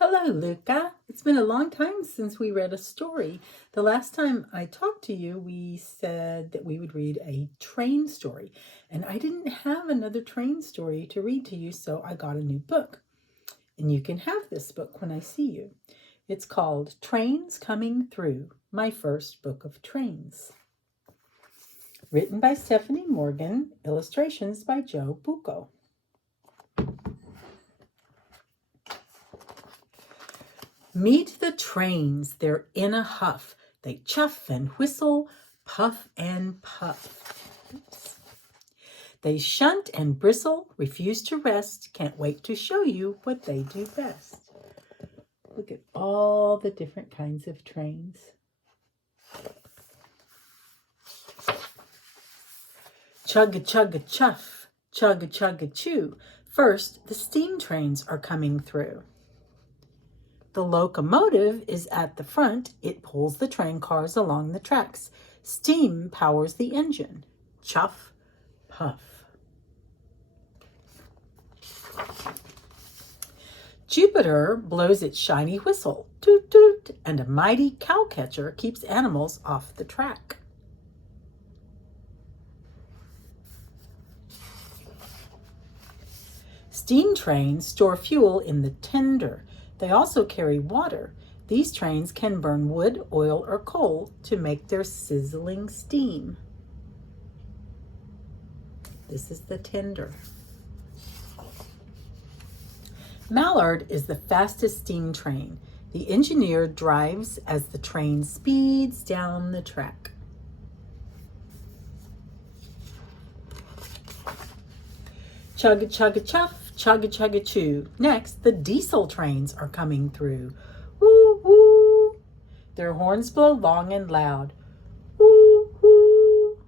Hello, Luca. It's been a long time since we read a story. The last time I talked to you, we said that we would read a train story, and I didn't have another train story to read to you, so I got a new book. And you can have this book when I see you. It's called Trains Coming Through, my first book of trains. Written by Stephanie Morgan, illustrations by Joe Bucco. Meet the trains, they're in a huff. They chuff and whistle, puff and puff. Oops. They shunt and bristle, refuse to rest, can't wait to show you what they do best. Look at all the different kinds of trains. Chugga-chugga-chuff, chugga-chugga-chew. First, the steam trains are coming through. The locomotive is at the front. It pulls the train cars along the tracks. Steam powers the engine. Chuff, puff. Jupiter blows its shiny whistle, toot toot, and a mighty cowcatcher keeps animals off the track. Steam trains store fuel in the tender. They also carry water. These trains can burn wood, oil, or coal to make their sizzling steam. This is the tender. Mallard is the fastest steam train. The engineer drives as the train speeds down the track. Chugga-chugga-chuff, chugga-chugga-chew. Next, the diesel trains are coming through. Woo, woo. Their horns blow long and loud. Woo, woo.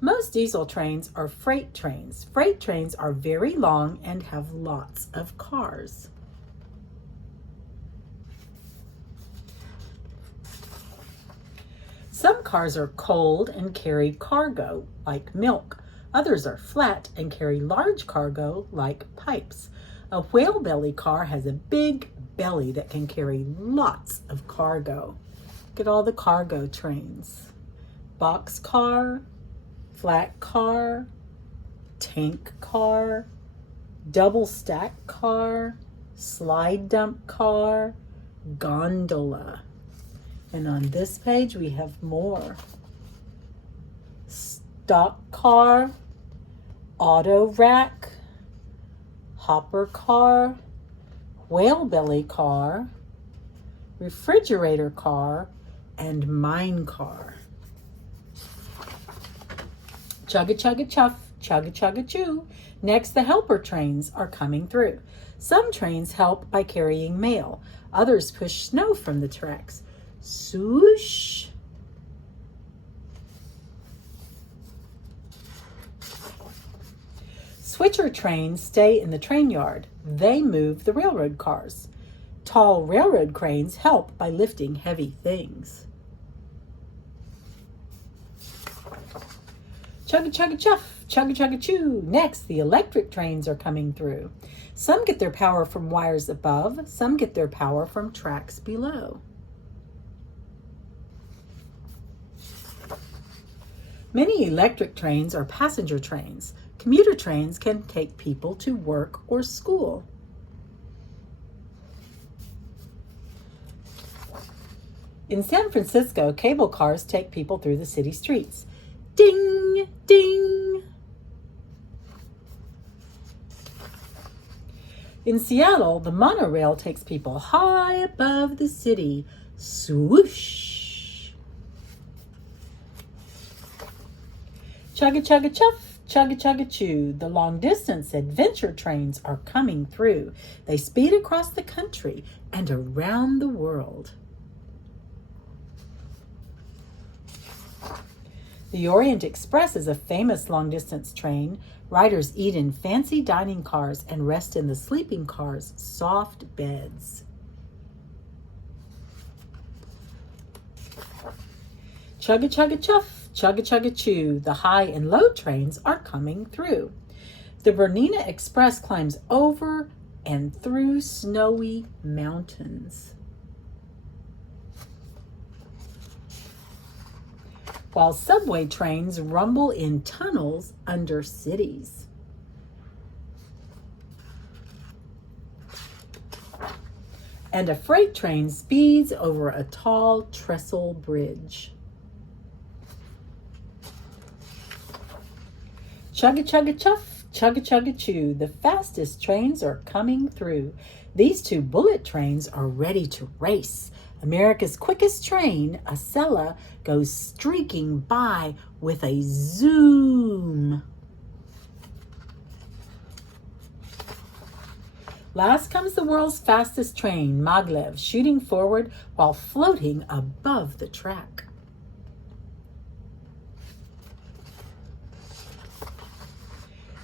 Most diesel trains are freight trains. Freight trains are very long and have lots of cars. Some cars are cold and carry cargo, like milk. Others are flat and carry large cargo, like pipes. A whale belly car has a big belly that can carry lots of cargo. Look at all the cargo trains. Box car, flat car, tank car, double stack car, slide dump car, gondola. And on this page, we have more. Stock car, auto rack, hopper car, whale belly car, refrigerator car, and mine car. Chugga-chugga-chuff, chugga-chugga-chew. Next, the helper trains are coming through. Some trains help by carrying mail. Others push snow from the tracks. Swoosh. Switcher trains stay in the train yard. They move the railroad cars. Tall railroad cranes help by lifting heavy things. Chugga-chugga-chuff, chugga-chugga-chew. Next, the electric trains are coming through. Some get their power from wires above. Some get their power from tracks below. Many electric trains are passenger trains. Commuter trains can take people to work or school. In San Francisco, cable cars take people through the city streets. Ding, ding. In Seattle, the monorail takes people high above the city. Swoosh. Chugga-chugga-chuff, chugga-chugga-chew. The long-distance adventure trains are coming through. They speed across the country and around the world. The Orient Express is a famous long-distance train. Riders eat in fancy dining cars and rest in the sleeping cars' soft beds. Chugga-chugga-chuff, chugga-chugga-chew. The high and low trains are coming through. The Bernina Express climbs over and through snowy mountains, while subway trains rumble in tunnels under cities. And a freight train speeds over a tall trestle bridge. Chugga chugga chuff, chugga chugga chew, the fastest trains are coming through. These two bullet trains are ready to race. America's quickest train, Acela, goes streaking by with a zoom. Last comes the world's fastest train, Maglev, shooting forward while floating above the track.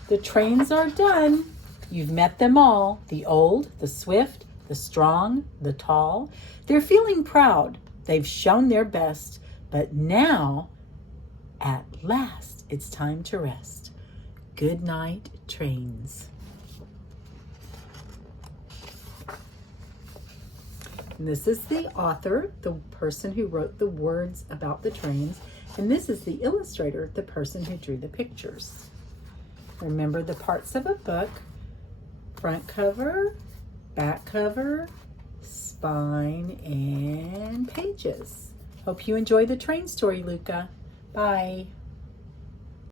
The trains are done. You've met them all, the old, the swift, the strong, the tall. They're feeling proud. They've shown their best. But now, at last, it's time to rest. Good night, trains. And this is the author, the person who wrote the words about the trains. And this is the illustrator, the person who drew the pictures. Remember the parts of a book: front cover, back cover, spine, and pages. Hope you enjoy the train story, Luca. Bye.